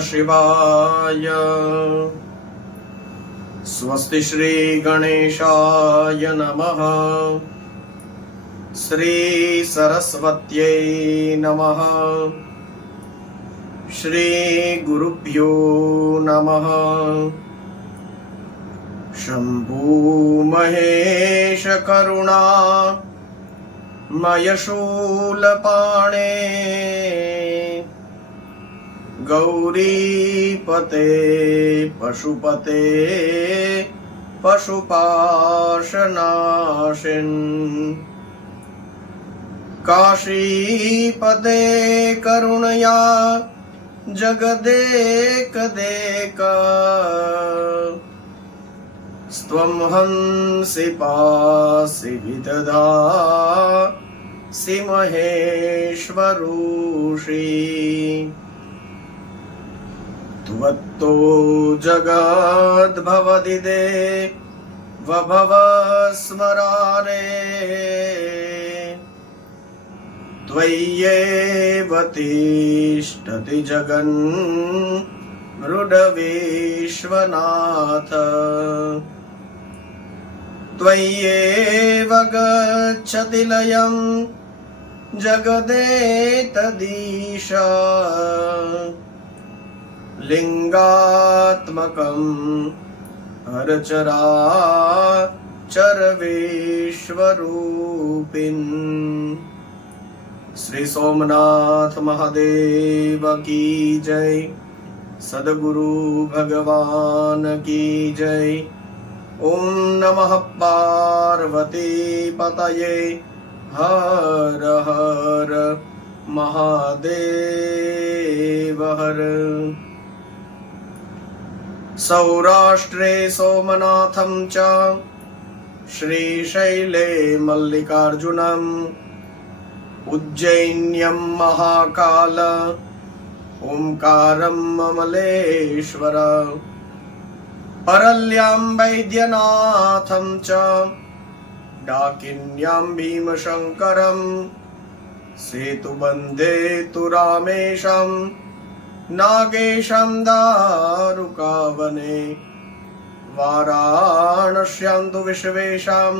शिवाय। स्वस्ति श्री गणेशाय नमः। श्री सरस्वत्यै नमः। श्री गुरुभ्यो नमः। शंभु महेश करुणा मयशूलपाणे गौरीपते पशुपते पशुपाशनाशिन् काशीपते करुणया जगदेकदेक स्त्वं हंसि पासि विदधासि महेश्वरूषि। त्वत्तो जगद्भवदिदे वभव स्मरारे त्वय्येव तिष्ठति जगन् मृडविश्वनाथ। त्वय्येव गच्छति लयं जगदेतदीश। लिंगात्मकं हरचराचर विश्वरूपिन्। श्री सोमनाथ महादेव की जय। सद्गुरु भगवान की जय। ओम नमः पार्वती पतये हर हर महादेव हर। सौराष्ट्रे सोमनाथं च श्रीशैले मल्लिकार्जुनम् उज्जैन्यं महाकाल ओंकारं ममलेश्वर। परल्यां वैद्यनाथं च डाकिन्यां भीमशंकरं। सेतुबन्धे तु रामेशं नागेशं दारुकावने। वाराणस्यां तु विश्वेशं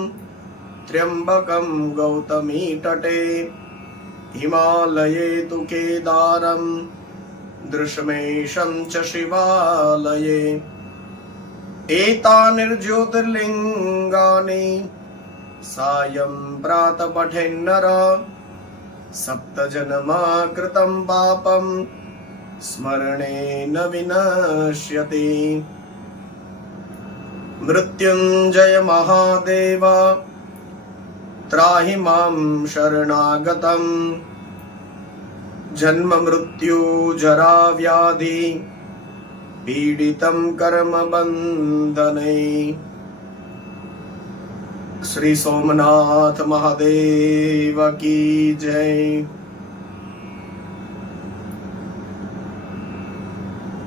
त्र्यंबकं गौतमी तटे। हिमालये तु केदारं दृशमेशं च शिवालये। एतानि ज्योतिर्लिंगानि सायं प्रातः पठेन्नर। सप्तजन्माकृतं पापं स्मरणेन विनश्यति। मृत्युंजय महादेव त्राहि मां शरणागतं। जन्म मृत्यु जरा व्याधि पीडितं कर्म बंधने। श्री सोमनाथ महादेव की जय।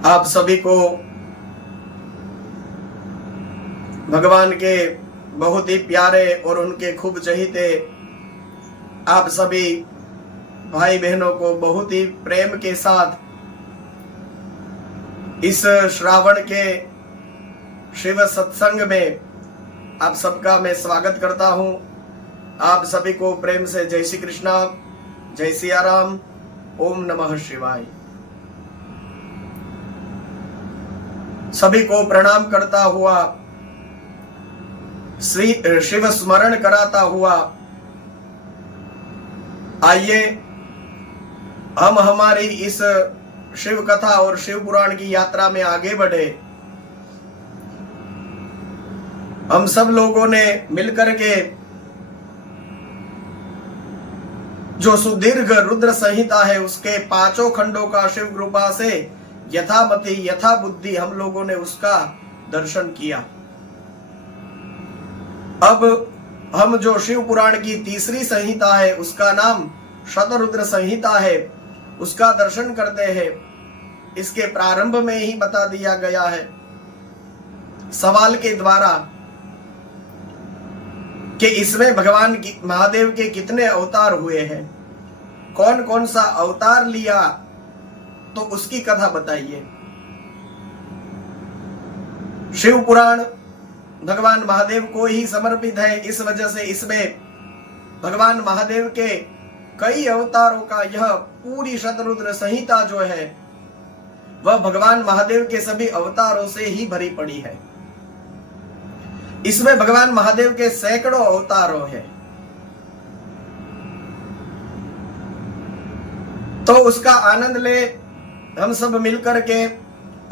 आप सभी को भगवान के बहुत ही प्यारे और उनके खूब चहीते आप सभी भाई बहनों को बहुत ही प्रेम के साथ इस श्रावण के शिव सत्संग में आप सबका मैं स्वागत करता हूं। आप सभी को प्रेम से जय श्री कृष्णा, जय सिया राम, ओम नमः शिवाय। सभी को प्रणाम करता हुआ, शिव स्मरण कराता हुआ आइए हम हमारी इस शिव कथा और शिव पुराण की यात्रा में आगे बढ़े। हम सब लोगों ने मिलकर के जो सुदीर्घ रुद्र संहिता है उसके 5 खंडों का शिव कृपा से यथामति यथा बुद्धि हम लोगों ने उसका दर्शन किया। अब हम जो शिव पुराण की तीसरी संहिता है उसका नाम शतरुद्र संहिता है, उसका दर्शन करते हैं। इसके प्रारंभ में ही बता दिया गया है सवाल के द्वारा कि इसमें भगवान महादेव के कितने अवतार हुए हैं, कौन कौन सा अवतार लिया, तो उसकी कथा बताइए। शिव पुराण भगवान महादेव को ही समर्पित है। इस वजह से इसमें भगवान महादेव के कई अवतारों का यह पूरी शतरुद्र संहिता जो है वह भगवान महादेव के सभी अवतारों से ही भरी पड़ी है। इसमें भगवान महादेव के सैकड़ों अवतारों हैं। तो उसका आनंद ले हम सब मिलकर के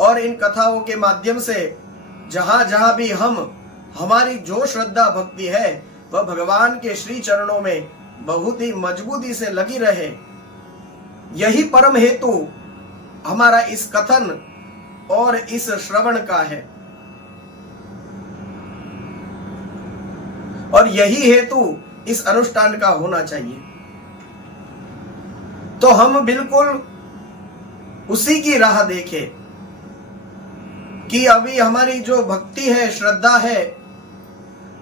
और इन कथाओं के माध्यम से जहां जहां भी हमारी जो श्रद्धा भक्ति है वह भगवान के श्री चरणों में बहुत ही मजबूती से लगी रहे। यही परम हेतु हमारा इस कथन और इस श्रवण का है और यही हेतु इस अनुष्ठान का होना चाहिए। तो हम बिल्कुल उसी की राह देखें कि अभी हमारी जो भक्ति है, श्रद्धा है,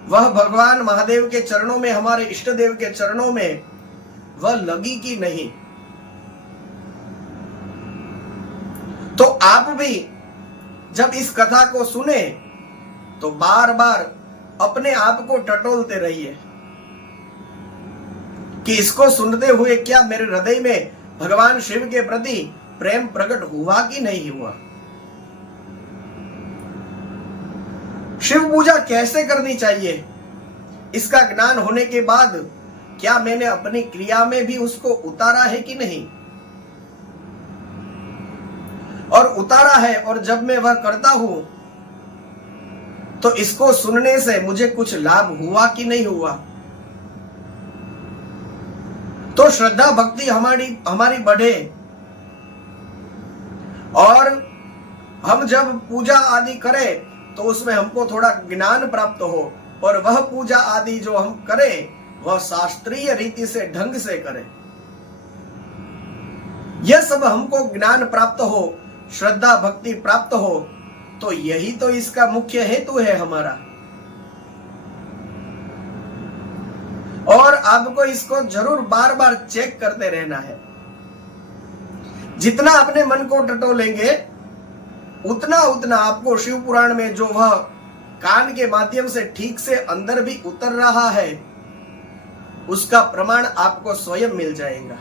वह भगवान महादेव के चरणों में, हमारे इष्ट देव के चरणों में वह लगी कि नहीं। तो आप भी जब इस कथा को सुने तो बार बार अपने आप को टटोलते रहिए कि इसको सुनते हुए क्या मेरे हृदय में भगवान शिव के प्रति प्रेम प्रकट हुआ कि नहीं हुआ। शिव पूजा कैसे करनी चाहिए, इसका ज्ञान होने के बाद क्या मैंने अपनी क्रिया में भी उसको उतारा है कि नहीं, और उतारा है और जब मैं वह करता हूं तो इसको सुनने से मुझे कुछ लाभ हुआ कि नहीं हुआ। तो श्रद्धा भक्ति हमारी बढ़े और हम जब पूजा आदि करें तो उसमें हमको थोड़ा ज्ञान प्राप्त हो और वह पूजा आदि जो हम करें वह शास्त्रीय रीति से, ढंग से करें। यह सब हमको ज्ञान प्राप्त हो, श्रद्धा भक्ति प्राप्त हो, तो यही तो इसका मुख्य हेतु है हमारा। और आपको इसको जरूर बार बार चेक करते रहना है। जितना अपने मन को टटोलेंगे उतना उतना आपको शिव पुराण में जो वह कान के माध्यम से ठीक से अंदर भी उतर रहा है उसका प्रमाण आपको स्वयं मिल जाएगा।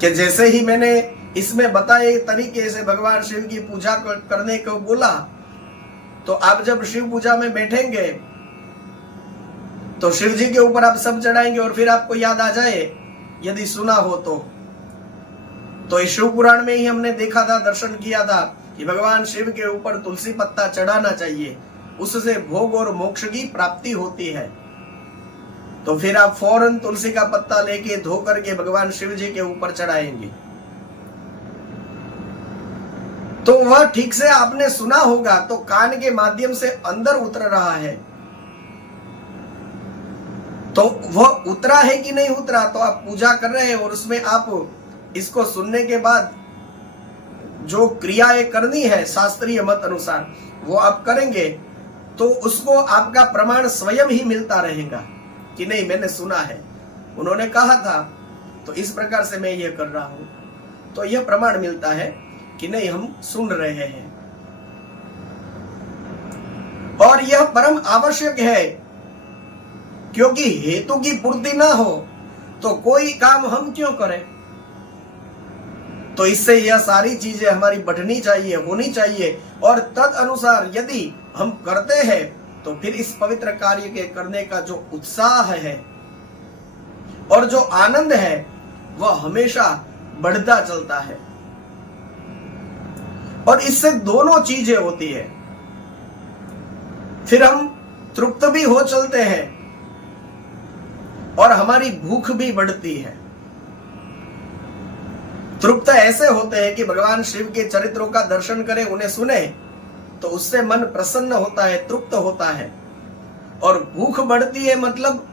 कि जैसे ही मैंने इसमें बताए तरीके से भगवान शिव की पूजा करने को बोला, तो आप जब शिव पूजा में बैठेंगे तो शिव जी के ऊपर आप सब चढ़ाएंगे और फिर आपको याद आ जाए, यदि सुना हो तो इस शिव पुराण में ही हमने देखा था, दर्शन किया था कि भगवान शिव के ऊपर तुलसी पत्ता चढ़ाना चाहिए, उससे भोग और मोक्ष की प्राप्ति होती है। तो फिर आप फौरन तुलसी का पत्ता लेके धो करके भगवान शिव जी के ऊपर चढ़ाएंगे। तो वह ठीक से आपने सुना होगा, तो कान के माध्यम से अंदर उतर रहा है। तो वह उतरा है कि नहीं उतरा, तो आप पूजा कर रहे हैं और उसमें आप इसको सुनने के बाद जो क्रियाएं करनी है शास्त्रीय मत अनुसार वो आप करेंगे, तो उसको आपका प्रमाण स्वयं ही मिलता रहेगा कि नहीं मैंने सुना है, उन्होंने कहा था तो इस प्रकार से मैं ये कर रहा हूं। तो यह प्रमाण मिलता है कि नहीं हम सुन रहे हैं। और यह परम आवश्यक है, क्योंकि हेतु की पूर्ति ना हो तो कोई काम हम क्यों करें। तो इससे यह सारी चीजें हमारी बढ़नी चाहिए, होनी चाहिए, और तद अनुसार यदि हम करते हैं तो फिर इस पवित्र कार्य के करने का जो उत्साह है और जो आनंद है वह हमेशा बढ़ता चलता है। और इससे दोनों चीजें होती है, फिर हम तृप्त भी हो चलते हैं और हमारी भूख भी बढ़ती है। तृप्त ऐसे होते हैं कि भगवान शिव के चरित्रों का दर्शन करें, उन्हें सुने, तो उससे मन प्रसन्न होता है, तृप्त होता है। और भूख बढ़ती है, मतलब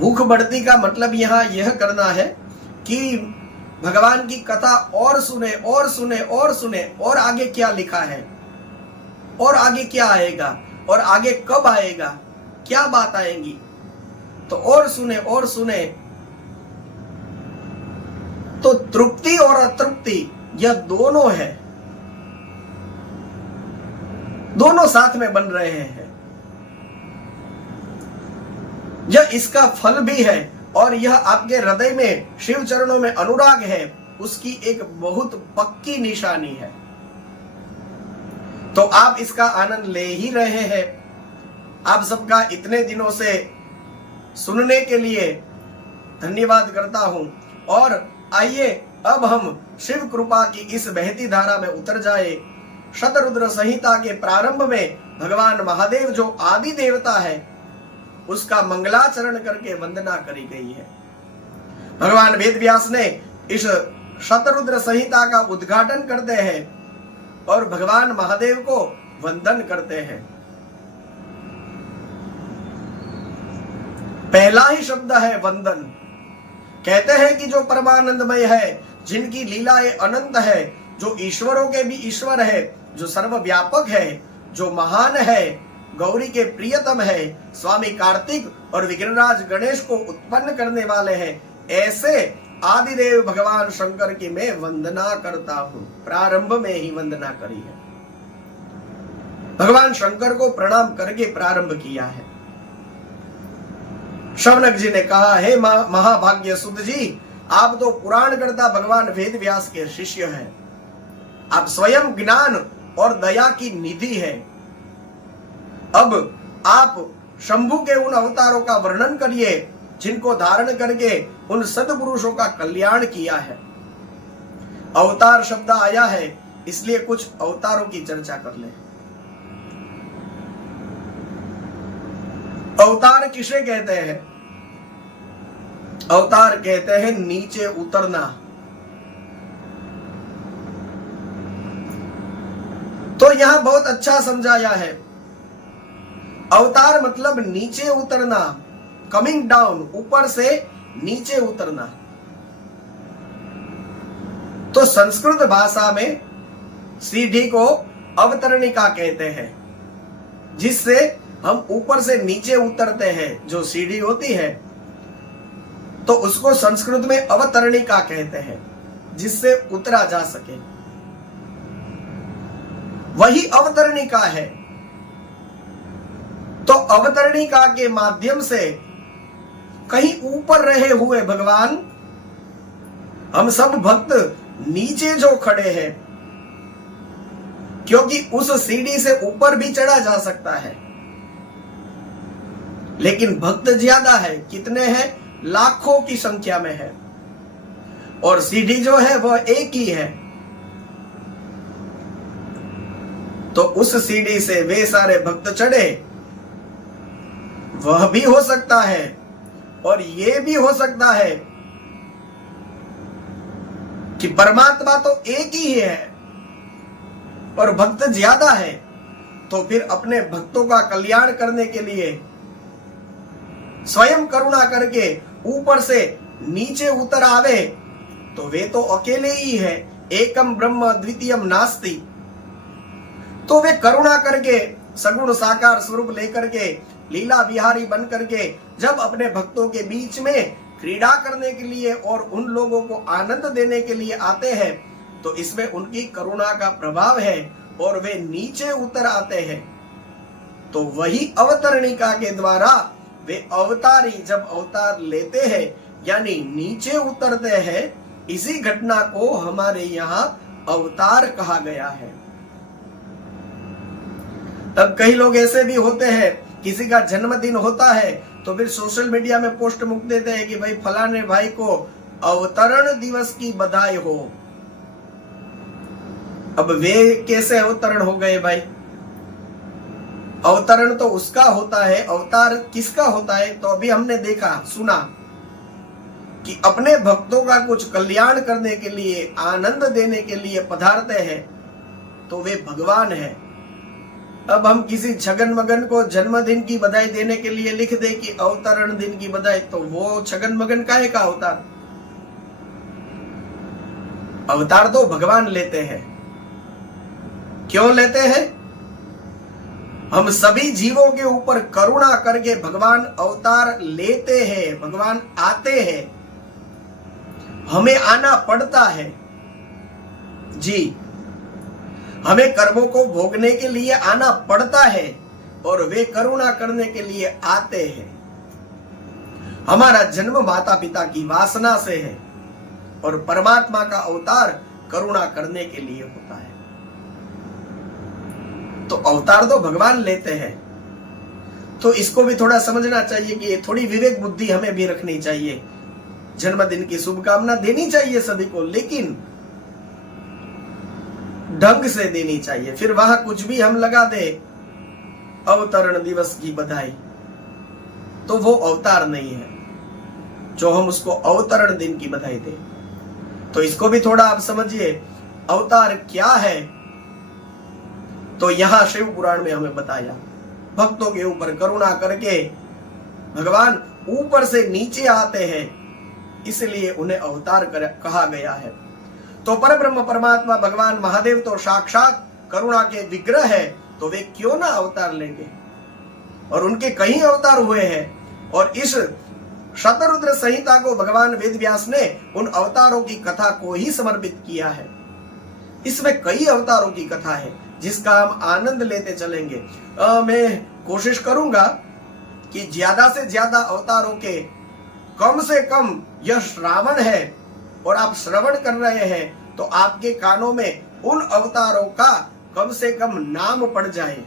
भूख बढ़ती का मतलब यहां यह करना है कि भगवान की कथा और सुने और सुने और सुने, और आगे क्या लिखा है, और आगे क्या आएगा, और आगे कब आएगा, क्या बात आएगी, तो और सुने और सुने। तो तृप्ति और अतृप्ति यह दोनों है। दोनों साथ में बन रहे हैं। यह इसका फल भी है और यह आपके हृदय में शिव चरणों में अनुराग है, उसकी एक बहुत पक्की निशानी है। तो आप इसका आनंद ले ही रहे हैं। आप सबका इतने दिनों से सुनने के लिए धन्यवाद करता हूं। और आइए अब हम शिव कृपा की इस बहती धारा में उतर जाए। शतरुद्र संहिता के प्रारंभ में भगवान महादेव जो आदि देवता है उसका मंगलाचरण करके वंदना करी गई है। भगवान वेदव्यास ने इस शतरुद्र संहिता का उद्घाटन करते हैं और भगवान महादेव को वंदन करते हैं। पहला ही शब्द है वंदन। कहते हैं कि जो परमानंदमय है, जिनकी लीलाएं अनंत है, जो ईश्वरों के भी ईश्वर है, जो सर्वव्यापक है, जो महान है, गौरी के प्रियतम है, स्वामी कार्तिक और विघ्नराज गणेश को उत्पन्न करने वाले हैं, ऐसे आदिदेव भगवान शंकर की मैं वंदना करता हूं। प्रारंभ में ही वंदना करी है, भगवान शंकर को प्रणाम करके प्रारंभ किया है। शौनक जी ने कहा, हे महाभाग्य सुत जी, आप तो पुराण करता भगवान वेद व्यास के शिष्य हैं। आप स्वयं ज्ञान और दया की निधि है। अब आप शंभु के उन अवतारों का वर्णन करिए जिनको धारण करके उन सद्पुरुषों का कल्याण किया है। अवतार शब्द आया है इसलिए कुछ अवतारों की चर्चा कर ले। अवतार किसे कहते हैं? अवतार कहते हैं नीचे उतरना। तो यहां बहुत अच्छा समझाया है। अवतार मतलब नीचे उतरना, कमिंग डाउन, ऊपर से नीचे उतरना। तो संस्कृत भाषा में सीढ़ी को अवतरणिका कहते हैं, जिससे हम ऊपर से नीचे उतरते हैं। जो सीढ़ी होती है तो उसको संस्कृत में अवतरणिका कहते हैं, जिससे उतरा जा सके। वही अवतरणिका है। तो अवतरणिका के माध्यम से कहीं ऊपर रहे हुए भगवान, हम सब भक्त नीचे जो खड़े हैं, क्योंकि उस सीढ़ी से ऊपर भी चढ़ा जा सकता है, लेकिन भक्त ज्यादा है। कितने हैं? लाखों की संख्या में है। और सीढ़ी जो है वह एक ही है। तो उस सीढ़ी से वे सारे भक्त चढ़े, वह भी हो सकता है और ये भी हो सकता है कि परमात्मा तो एक ही है और भक्त ज्यादा है। तो फिर अपने भक्तों का कल्याण करने के लिए स्वयं करुणा करके ऊपर से नीचे उतर आवे, तो वे तो अकेले ही है। एकम ब्रह्म द्वितीयम नास्ति। तो वे करुणा करके सगुण साकार स्वरूप लेकर के लीला विहारी बन करके जब अपने भक्तों के बीच में क्रीड़ा करने के लिए और उन लोगों को आनंद देने के लिए आते हैं, तो इसमें उनकी करुणा का प्रभाव है और वे नीचे उतर आते हैं। तो वही अवतरणिका के द्वारा वे अवतारी जब अवतार लेते हैं, यानी नीचे उतरते हैं, इसी घटना को हमारे यहाँ अवतार कहा गया है। अब कई लोग ऐसे भी होते हैं, किसी का जन्मदिन होता है तो फिर सोशल मीडिया में पोस्ट मुक देते हैं कि भाई फलाने भाई को अवतरण दिवस की बधाई हो। अब वे कैसे अवतरण हो गए भाई? अवतरण तो उसका होता है, अवतार किसका होता है? तो अभी हमने देखा सुना कि अपने भक्तों का कुछ कल्याण करने के लिए, आनंद देने के लिए पधारते हैं, तो वे भगवान हैं। अब हम किसी छगन मगन को जन्मदिन की बधाई देने के लिए लिख दे कि अवतरण दिन की बधाई, तो वो छगन मगन काहे का अवतार? अवतार तो भगवान लेते हैं। क्यों लेते हैं? हम सभी जीवों के ऊपर करुणा करके भगवान अवतार लेते हैं, भगवान आते हैं, हमें आना पड़ता है जी। हमें कर्मों को भोगने के लिए आना पड़ता है और वे करुणा करने के लिए आते हैं। हमारा जन्म माता पिता की वासना से है और परमात्मा का अवतार करुणा करने के लिए होता है। तो अवतार तो भगवान लेते हैं, तो इसको भी थोड़ा समझना चाहिए कि थोड़ी विवेक बुद्धि हमें भी रखनी चाहिए। जन्मदिन की शुभकामना देनी चाहिए सभी को, लेकिन ढंग से देनी चाहिए। फिर वहां कुछ भी हम लगा दे, अवतरण दिवस की बधाई, तो वो अवतार नहीं है जो हम उसको अवतरण दिन की बधाई दे। तो इसको भी थोड़ा आप समझिए, अवतार क्या है। तो यहां शिव पुराण में हमें बताया, भक्तों के ऊपर करुणा करके भगवान ऊपर से नीचे आते हैं, इसलिए उन्हें अवतार कहा गया है। तो परब्रह्म परमात्मा भगवान महादेव तो साक्षात करुणा के विग्रह है, तो वे क्यों ना अवतार लेंगे। और उनके कई अवतार हुए हैं, और इस शतरुद्र संहिता को भगवान वेदव्यास ने उन अवतारों की कथा को ही समर्पित किया है। इसमें कई अवतारों की कथा है जिसका हम आनंद लेते चलेंगे। मैं कोशिश करूंगा कि ज्यादा से ज्यादा अवतारों के कम से कम, यह श्रावण है और आप श्रवण कर रहे हैं, तो आपके कानों में उन अवतारों का कम से कम नाम पड़ जाए।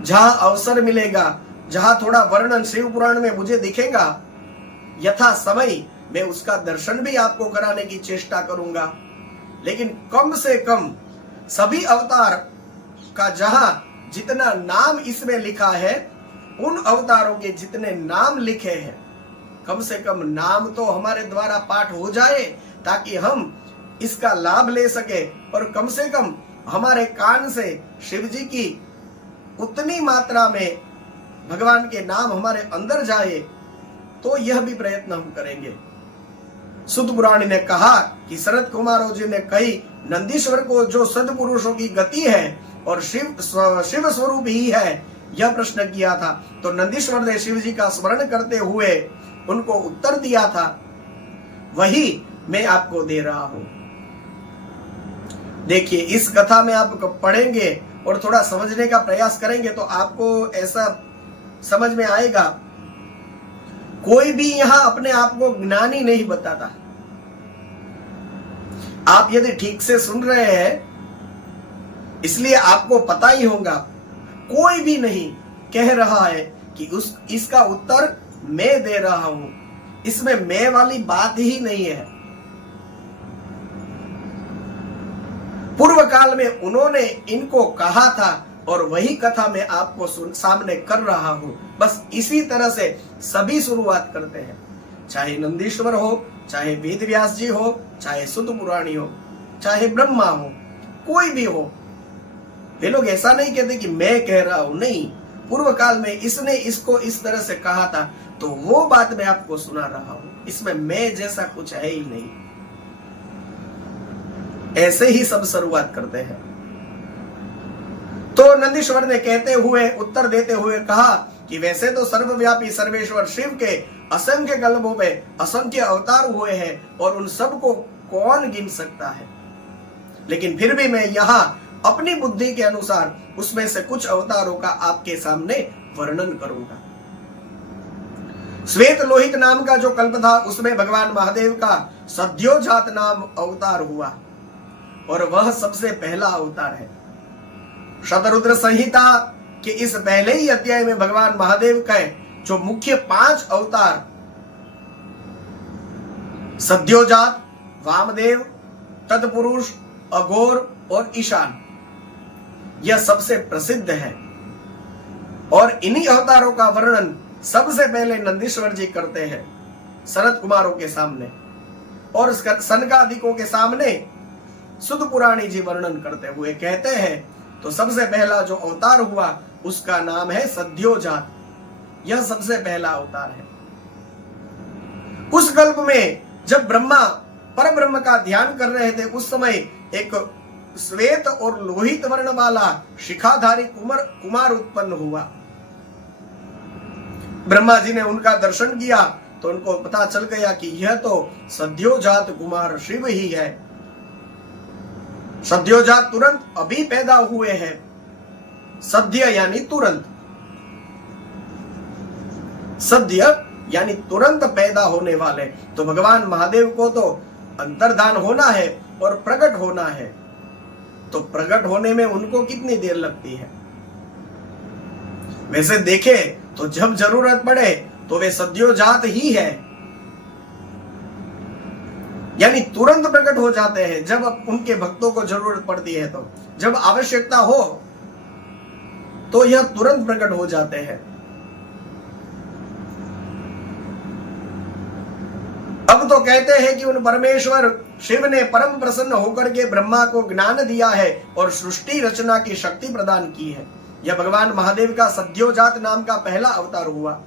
जहां अवसर मिलेगा, जहां थोड़ा वर्णन शिव पुराण में मुझे दिखेगा, यथा समय मैं उसका दर्शन भी आपको कराने की चेष्टा करूंगा। लेकिन कम से कम सभी अवतार का जहां जितना नाम इसमें लिखा है, उन अवतारों के जितने नाम लिखे हैं, कम से कम नाम तो हमारे द्वारा पाठ हो जाए, ताकि हम इसका लाभ ले सके। और कम से कम हमारे कान से शिव जी की उतनी मात्रा में भगवान के नाम हमारे अंदर जाए, तो यह भी प्रयत्न हम करेंगे। सुत पुराण ने कहा कि शरद कुमारों जी ने कही, नंदीश्वर को जो सदपुरुषों की गति है और शिव स्वरूप ही है, यह प्रश्न किया था। तो नंदीश्वर ने शिव जी का स्मरण करते हुए उनको उत्तर दिया था, वही मैं आपको दे रहा हूं। देखिए, इस कथा में आप पढ़ेंगे और थोड़ा समझने का प्रयास करेंगे तो आपको ऐसा समझ में आएगा, कोई भी यहां अपने आप को ज्ञानी नहीं बताता। आप यदि ठीक से सुन रहे हैं, इसलिए आपको पता ही होगा, कोई भी नहीं कह रहा है कि इसका उत्तर मैं दे रहा हूं। इसमें मैं वाली बात ही नहीं है। पूर्व काल में उन्होंने इनको कहा था और वही कथा मैं आपको सामने कर रहा हूं। बस इसी तरह से सभी शुरुआत करते हैं, चाहे नंदीश्वर हो, चाहे वेदव्यास जी हो, चाहे सुत पुराणी हो, चाहे ब्रह्मा हो, कोई भी हो। वे लोग ऐसा नहीं कहते कि मैं कह रहा हूं, नहीं, पूर्व काल में इसने इसको इस तरह से कहा था, तो वो बात मैं आपको सुना रहा हूं। इसमें मैं जैसा कुछ है ही नहीं। ऐसे ही सब शुरुआत करते हैं। तो नंदीश्वर ने कहते हुए, उत्तर देते हुए कहा कि वैसे तो सर्वव्यापी सर्वेश्वर शिव के असंख्य कल्पों में असंख्य अवतार हुए हैं और उन सब को कौन गिन सकता है। लेकिन फिर भी मैं यहाँ अपनी बुद्धि के अनुसार उसमें से कुछ अवतारों का आपके सामने वर्णन करूंगा। श्वेत लोहित नाम का जो कल्प था, उसमें भगवान महादेव का सद्योजात नाम अवतार हुआ और वह सबसे पहला अवतार है। शतरुद्र संहिता के इस पहले ही अध्याय में भगवान महादेव का जो मुख्य 5 अवतार, सद्योजात, वामदेव, तत्पुरुष, अघोर और ईशान, यह सबसे प्रसिद्ध है। और इन्हीं अवतारों का वर्णन सबसे पहले नंदीश्वर जी करते हैं शरद कुमारों के सामने, और सनकादिकों के सामने सुत पुराणी जी वर्णन करते हुए कहते हैं, तो सबसे पहला जो अवतार हुआ उसका नाम है सद्योजात। यह सबसे पहला अवतार है। उस कल्प में जब ब्रह्मा पर ब्रह्म का ध्यान कर रहे थे, उस समय एक श्वेत और लोहित वर्ण वाला शिखाधारी कुमार उत्पन्न हुआ। ब्रह्मा जी ने उनका दर्शन किया तो उनको पता चल गया कि यह तो सद्योजात कुमार शिव ही है। सद्योजात तुरंत अभी पैदा हुए हैं, सद्य यानी तुरंत, सद्य यानी तुरंत पैदा होने वाले। तो भगवान महादेव को तो अंतर्धान होना है और प्रकट होना है, तो प्रकट होने में उनको कितनी देर लगती है? वैसे देखे तो जब जरूरत पड़े तो वे सद्योजात ही है, यानी तुरंत प्रकट हो जाते हैं जब उनके भक्तों को जरूरत पड़ती है। तो जब आवश्यकता हो तो यह तुरंत प्रकट हो जाते हैं। अब तो कहते हैं कि उन परमेश्वर शिव ने परम प्रसन्न होकर के ब्रह्मा को ज्ञान दिया है और सृष्टि रचना की शक्ति प्रदान की है। यह भगवान महादेव का सद्योजात नाम का पहला अवतार हुआ।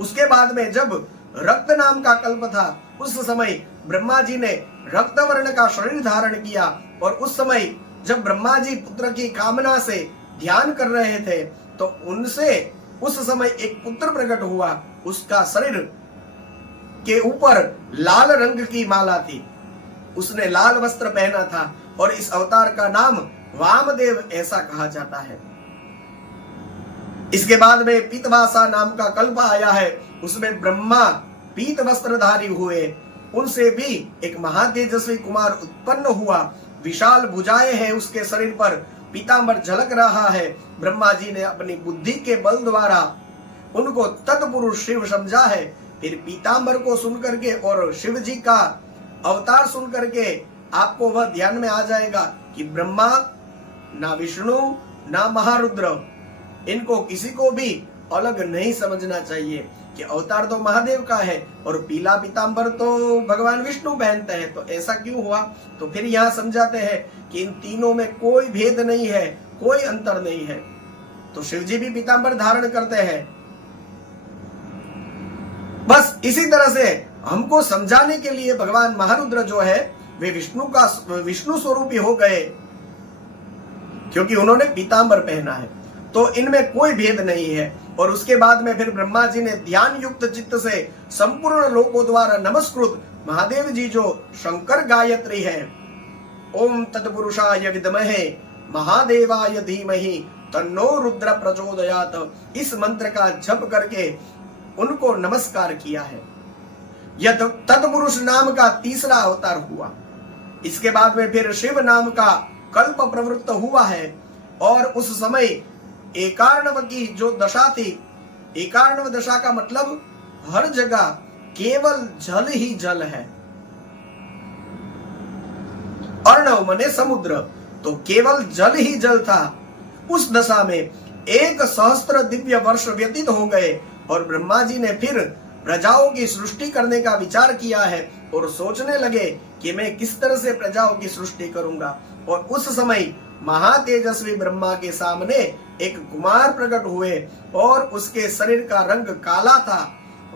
उसके बाद में जब रक्त नाम का कल्प था, उस समय ब्रह्मा जी ने रक्त वर्ण का शरीर धारण किया, और उस समय जब ब्रह्मा जी पुत्र की कामना से ध्यान कर रहे थे तो उनसे उस समय एक पुत्र प्रकट हुआ। उसका शरीर के ऊपर लाल रंग की माला थी, उसने लाल वस्त्र पहना था, और इस अवतार का नाम वामदेव ऐसा कहा जाता है। इसके बाद में पीतवासा नाम का कल्प आया है, उसमें ब्रह्मा पीत वस्त्रधारी हुए, उनसे भी एक महातेजस्वी कुमार उत्पन्न हुआ। विशाल भुजाएं हैं उसके शरीर पर, पीतांबर झलक रहा है। ब्रह्मा जी ने अपनी बुद्धि के बल द्वारा उनको तत्पुरुष शिव समझा है। फिर पीतांबर को सुनकर के और शिव जी का अवतार सुन करके आपको वह ध्यान में आ जाएगा कि ब्रह्मा ना विष्णु ना महारुद्र, इनको किसी को भी अलग नहीं समझना चाहिए कि अवतार तो महादेव का है और पीला पीतांबर तो भगवान विष्णु पहनते हैं। तो ऐसा क्यों हुआ? तो फिर यहाँ समझाते हैं कि इन तीनों में कोई भेद नहीं है, कोई अंतर नहीं है। तो शिव जी भी पीतांबर धारण करते हैं। बस इसी तरह से हमको समझाने के लिए भगवान महारुद्र जो है वे विष्णु स्वरूपी हो गए, क्योंकि उन्होंने पीतांबर पहना है। तो इनमें कोई भेद नहीं है। और उसके बाद में फिर ब्रह्मा जी ने ध्यान युक्त चित्त से संपूर्ण लोकों द्वारा नमस्कृत महादेव जी जो शंकर गायत्री है, ओम तत्पुरुषाय विद्महे महादेवाय धीमहि तन्नो रुद्र प्रचोदयात, इस मंत्र का जप करके उनको नमस्कार किया है। यह तत्पुरुष नाम का तीसरा अवतार हुआ। इसके बाद में फिर शिव नाम का कल्प प्रवृत्त हुआ है, और उस समय एकार्णव की जो दशा थी, एकार्णव दशा का मतलब हर जगह केवल जल ही जल है। अर्णव मने समुद्र, तो केवल जल ही जल था। उस दशा में 1,000 दिव्य वर्ष व्यतीत हो गए, और ब्रह्मा जी ने फिर प्रजाओं की सृष्टि करने का विचार किया है और सोचने लगे कि मैं किस तरह से प्रजाओं की सृष्टि करूंगा। और उस समय महातेजस्वी ब्रह्मा के सामने एक कुमार प्रकट हुए, और उसके शरीर का रंग काला था।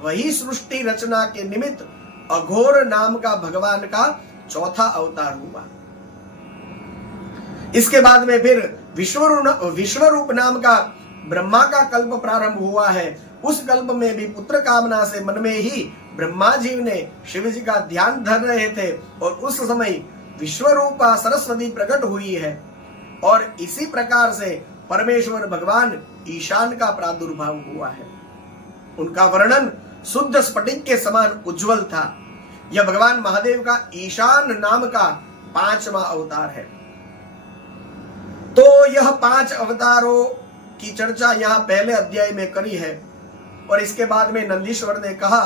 वही सृष्टि रचना के निमित्त अघोर नाम का भगवान का चौथा अवतार हुआ। इसके बाद में फिर विश्वरूप नाम का ब्रह्मा का कल्प प्रारंभ हुआ है। उस कल्प में भी पुत्र कामना से मन में ही ब्रह्मा जी ने शिव जी का ध्यान धर रहे थे, और उस समय विश्वरूपा सरस्वती प्रकट हुई है। और इसी प्रकार से परमेश्वर भगवान ईशान का प्रादुर्भाव हुआ है। उनका वर्णन शुद्ध स्फटिक के समान उज्जवल था। यह भगवान महादेव का ईशान नाम का 5वां अवतार है। तो यह 5 अवतारों की चर्चा यहाँ पहले अध्याय में करी है। और इसके बाद में नंदीश्वर ने कहा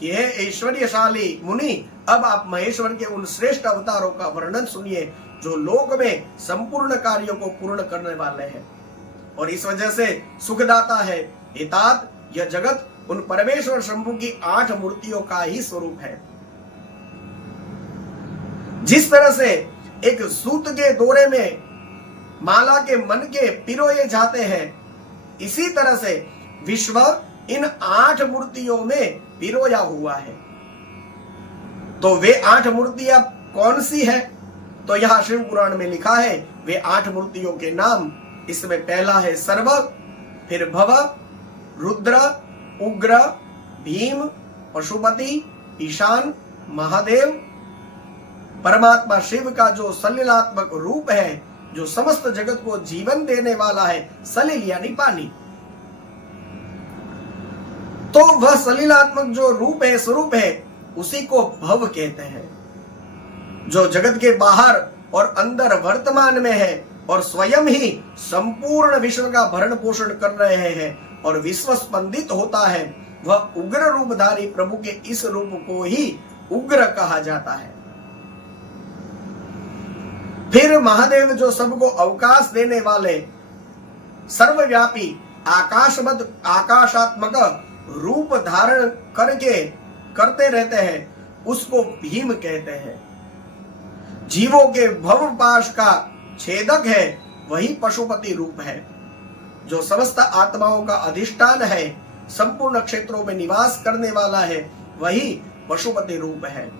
कि हे ऐश्वर्यशाली मुनि, अब आप महेश्वर के उन श्रेष्ठ अवतारों का वर्णन सुनिए जो लोक में संपूर्ण कार्यों को पूर्ण करने वाले हैं, और इस वजह से सुखदाता है। हितात यह जगत उन परमेश्वर शंभु की 8 मूर्तियों का ही स्वरूप है। जिस तरह से एक सूत के दोरे में माला के मन के पिरोए जाते हैं, इसी तरह से विश्व इन 8 मूर्तियों में पिरोया हुआ है। तो वे 8 मूर्तियां कौन सी है? तो यहाँ शिव पुराण में लिखा है वे 8 मूर्तियों के नाम। इसमें पहला है सर्व, फिर भव, रुद्र, उग्र, भीम, पशुपति, ईशान, महादेव, परमात्मा शिव का जो सलिलात्मक रूप है, जो समस्त जगत को जीवन देने वाला है, सलिल यानी पानी, तो वह सलिलात्मक जो रूप है, स्वरूप है, उसी को भव कहते हैं। जो जगत के बाहर और अंदर वर्तमान में है और स्वयं ही संपूर्ण विश्व का भरण पोषण कर रहे हैं और विश्व स्पंदित होता है, वह उग्र रूपधारी प्रभु के इस रूप को ही उग्र कहा जाता है। फिर महादेव जो सबको अवकाश देने वाले सर्वव्यापी आकाशात्मक रूप धारण करके करते रहते हैं, उसको भीम कहते हैं। जीवों के भव पाश का छेदक है, वही पशुपति रूप है। जो समस्त आत्माओं का अधिष्ठान है, संपूर्ण क्षेत्रों में निवास करने वाला है, वही पशुपति रूप है।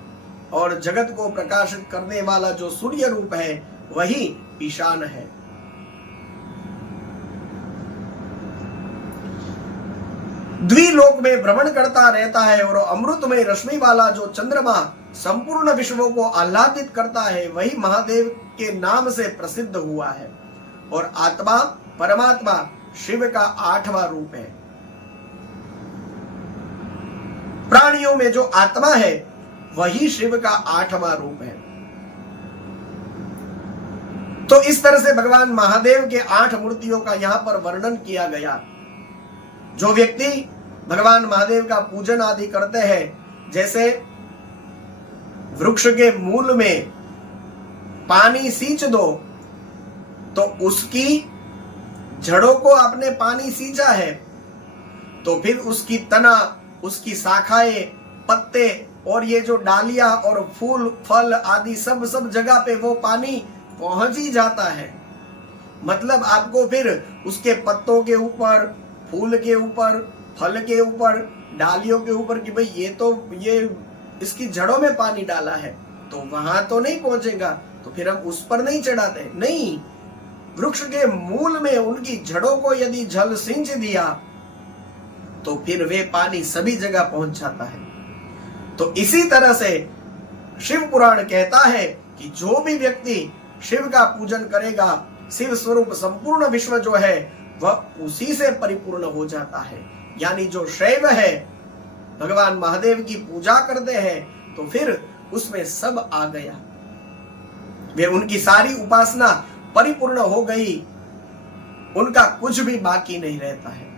और जगत को प्रकाशित करने वाला जो सूर्य रूप है, वही ईशान है। द्विलोक में भ्रमण करता रहता है और अमृतमय रश्मि वाला जो चंद्रमा संपूर्ण विश्वों को आह्लादित करता है, वही महादेव के नाम से प्रसिद्ध हुआ है। और आत्मा परमात्मा शिव का 8वां रूप है। प्राणियों में जो आत्मा है, वही शिव का 8वां रूप है। तो इस तरह से भगवान महादेव के 8 मूर्तियों का यहां पर वर्णन किया गया। जो व्यक्ति भगवान महादेव का पूजन आदि करते हैं, जैसे वृक्ष के मूल में पानी सींच दो, तो उसकी जड़ों को आपने पानी सींचा है, तो फिर उसकी तना, उसकी शाखाएं, पत्ते और ये जो डालियां और फूल फल आदि सब जगह पे वो पानी पहुंच ही जाता है। मतलब आपको फिर उसके पत्तों के ऊपर, फूल के ऊपर, फल के ऊपर, डालियों के ऊपर कि भाई ये इसकी जड़ों में पानी डाला है, तो वहां तो नहीं पहुंचेगा, तो फिर हम उस पर नहीं चढ़ाते। नहीं, वृक्ष के मूल में उनकी जड़ों को यदि जल सिंच दिया, तो फिर वे पानी सभी जगह पहुंच जाता है। तो इसी तरह से शिव पुराण कहता है कि जो भी व्यक्ति शिव का पूजन करेगा, शिव स्वरूप संपूर्ण विश्व जो है वह उसी से परिपूर्ण हो जाता है। यानी जो शैव है, भगवान महादेव की पूजा करते हैं, तो फिर उसमें सब आ गया। वे उनकी सारी उपासना परिपूर्ण हो गई, उनका कुछ भी बाकी नहीं रहता है।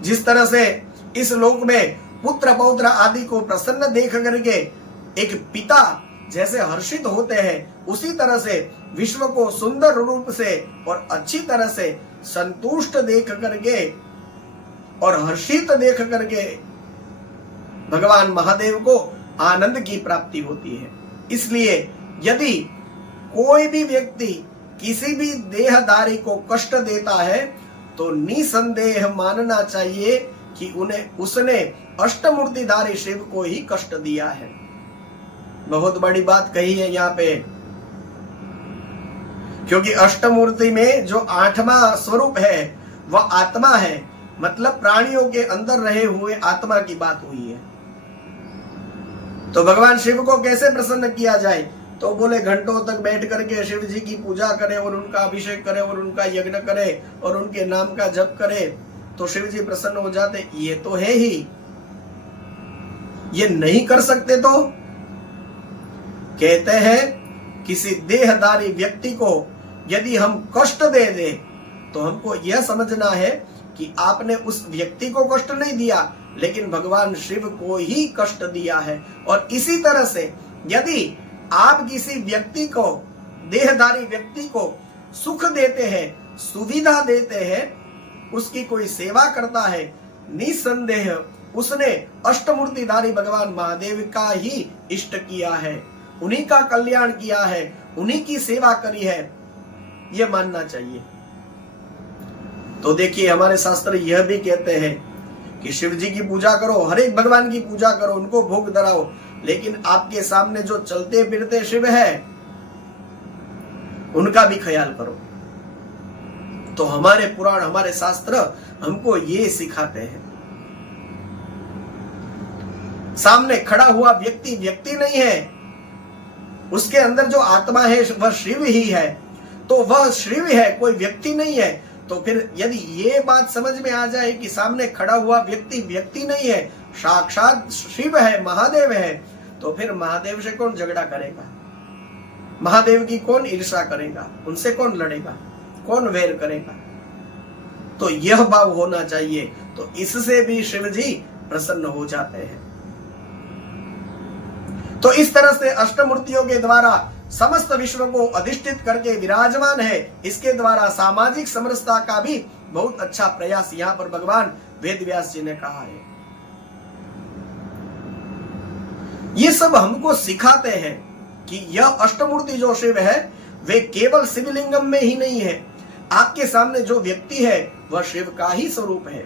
जिस तरह से इस लोक में पुत्र पौत्र आदि को प्रसन्न देख करके एक पिता जैसे हर्षित होते हैं, उसी तरह से विश्व को सुंदर रूप से और अच्छी तरह से संतुष्ट देख करके और हर्षित देख करके भगवान महादेव को आनंद की प्राप्ति होती है। इसलिए यदि कोई भी व्यक्ति किसी भी देहधारी को कष्ट देता है, तो निसंदेह मानना चाहिए कि उसने अष्टमूर्तिधारी शिव को ही कष्ट दिया है। बहुत बड़ी बात कही है यहाँ पे, क्योंकि अष्टमूर्ति में जो 8वां स्वरूप है वह आत्मा है। मतलब प्राणियों के अंदर रहे हुए आत्मा की बात हुई है। तो भगवान शिव को कैसे प्रसन्न किया जाए? तो बोले घंटों तक बैठ करके शिव जी की पूजा करे और उनका अभिषेक करे और उनका यज्ञ करे और उनके नाम का जप करे, तो शिव जी प्रसन्न हो जाते। ये तो है ही, ये नहीं कर सकते तो कहते हैं किसी देहधारी व्यक्ति को यदि हम कष्ट दे दे, तो हमको यह समझना है कि आपने उस व्यक्ति को कष्ट नहीं दिया, लेकिन भगवान शिव को ही कष्ट दिया है। और इसी तरह से यदि आप किसी व्यक्ति को, देहधारी व्यक्ति को सुख देते हैं, सुविधा देते हैं, उसकी कोई सेवा करता है, निसंदेह उसने अष्टमूर्तिधारी भगवान महादेव का ही इष्ट किया है, उन्हीं का कल्याण किया है, उन्हीं की सेवा करी है, यह मानना चाहिए। तो देखिए हमारे शास्त्र यह भी कहते हैं कि शिव जी की पूजा करो, हर एक भगवान की पूजा करो, उनको भोग धराओ, लेकिन आपके सामने जो चलते फिरते शिव है उनका भी ख्याल करो। तो हमारे पुराण, हमारे शास्त्र हमको ये सिखाते हैं। सामने खड़ा हुआ व्यक्ति व्यक्ति नहीं है, उसके अंदर जो आत्मा है वह शिव ही है, तो वह शिव है, कोई व्यक्ति नहीं है। तो फिर यदि ये बात समझ में आ जाए कि सामने खड़ा हुआ व्यक्ति व्यक्ति नहीं है, साक्षात शिव है, महादेव है, तो फिर महादेव से कौन झगड़ा करेगा, महादेव की कौन ईर्ष्या करेगा, उनसे कौन लड़ेगा, कौन वैर करेगा। तो यह भाव होना चाहिए, तो इससे भी शिव जी प्रसन्न हो जाते हैं। तो इस तरह से अष्टमूर्तियों के द्वारा समस्त विश्व को अधिष्ठित करके विराजमान है। इसके द्वारा सामाजिक समरसता का भी बहुत अच्छा प्रयास यहाँ पर भगवान वेदव्यास जी ने कहा है। ये सब हमको सिखाते हैं कि यह अष्टमूर्ति जो शिव है वे केवल शिवलिंगम में ही नहीं है, आपके सामने जो व्यक्ति है वह शिव का ही स्वरूप है।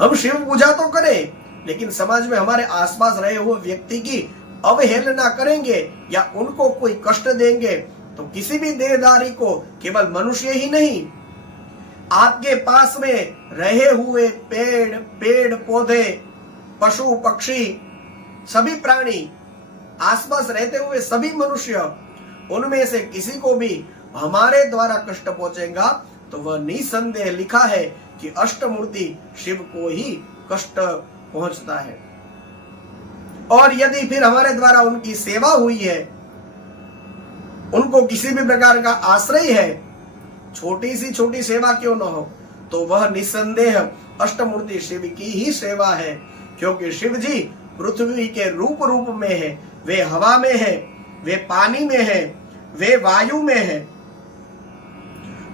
हम शिव पूजा तो करें, लेकिन समाज में हमारे आसपास रहे हुए व्यक्ति की अवहेलना करेंगे या उनको कोई कष्ट देंगे, तो किसी भी देहधारी को केवल मनुष्य ही नहीं, आपके पास में रहे हुए पेड़ पौधे, पशु पक्षी, सभी प्राणी, आसपास रहते हुए सभी मनुष्य, उनमें से किसी को भी हमारे द्वारा कष्ट पहुंचेगा तो वह निसंदेह लिखा है कि अष्टमूर्ति शिव को ही कष्ट पहुंचता है। और यदि फिर हमारे द्वारा उनकी सेवा हुई है, उनको किसी भी प्रकार का आश्रय है, छोटी सी छोटी सेवा क्यों न हो, तो वह निसंदेह अष्टमूर्ति शिव की ही सेवा है। क्योंकि शिव जी पृथ्वी के रूप में है, वे हवा में है, वे पानी में है, वे वायु में है।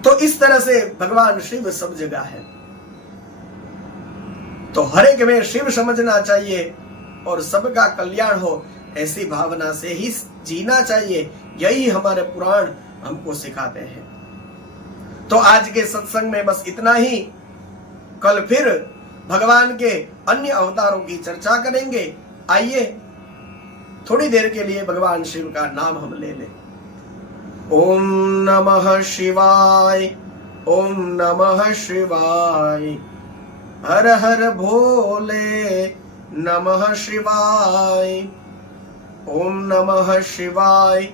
तो इस तरह से भगवान शिव सब जगह है। तो हर एक में शिव समझना चाहिए और सबका कल्याण हो, ऐसी भावना से ही जीना चाहिए। यही हमारे पुराण हमको सिखाते हैं। तो आज के सत्संग में बस इतना ही। कल फिर भगवान के अन्य अवतारों की चर्चा करेंगे। आइए थोड़ी देर के लिए भगवान शिव का नाम हम ले लें। ओम नमः शिवाय, ओम नमः शिवाय, हर हर भोले नमः शिवाय, ओम नमः शिवाय,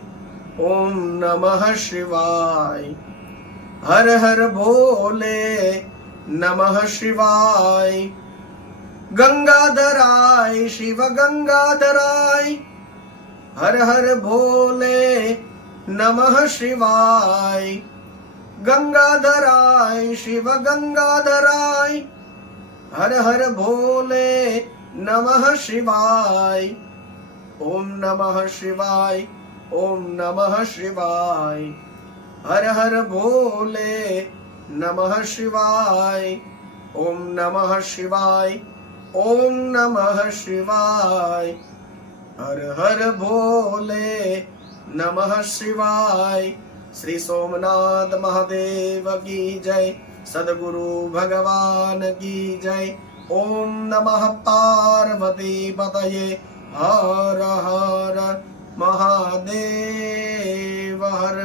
ओम नमः शिवाय, हर हर भोले नमः शिवाय। गंगाधराय शिव गंगाधराय, हर हर भोले नमः शिवाय। गंगाधराय शिव गंगाधराय, हर हर भोले नमः शिवाय। ओम नमः शिवाय, ओम नमः शिवाय, हर हर भोले नमः शिवाय। ओम नमः शिवाय, ओम नमः शिवाय, हर हर भोले नमः शिवाय। श्री सोमनाथ महादेव की जय, सद्गुरु भगवान की जय। ओम नमः पार्वती पतये, हर हर महादेव हर।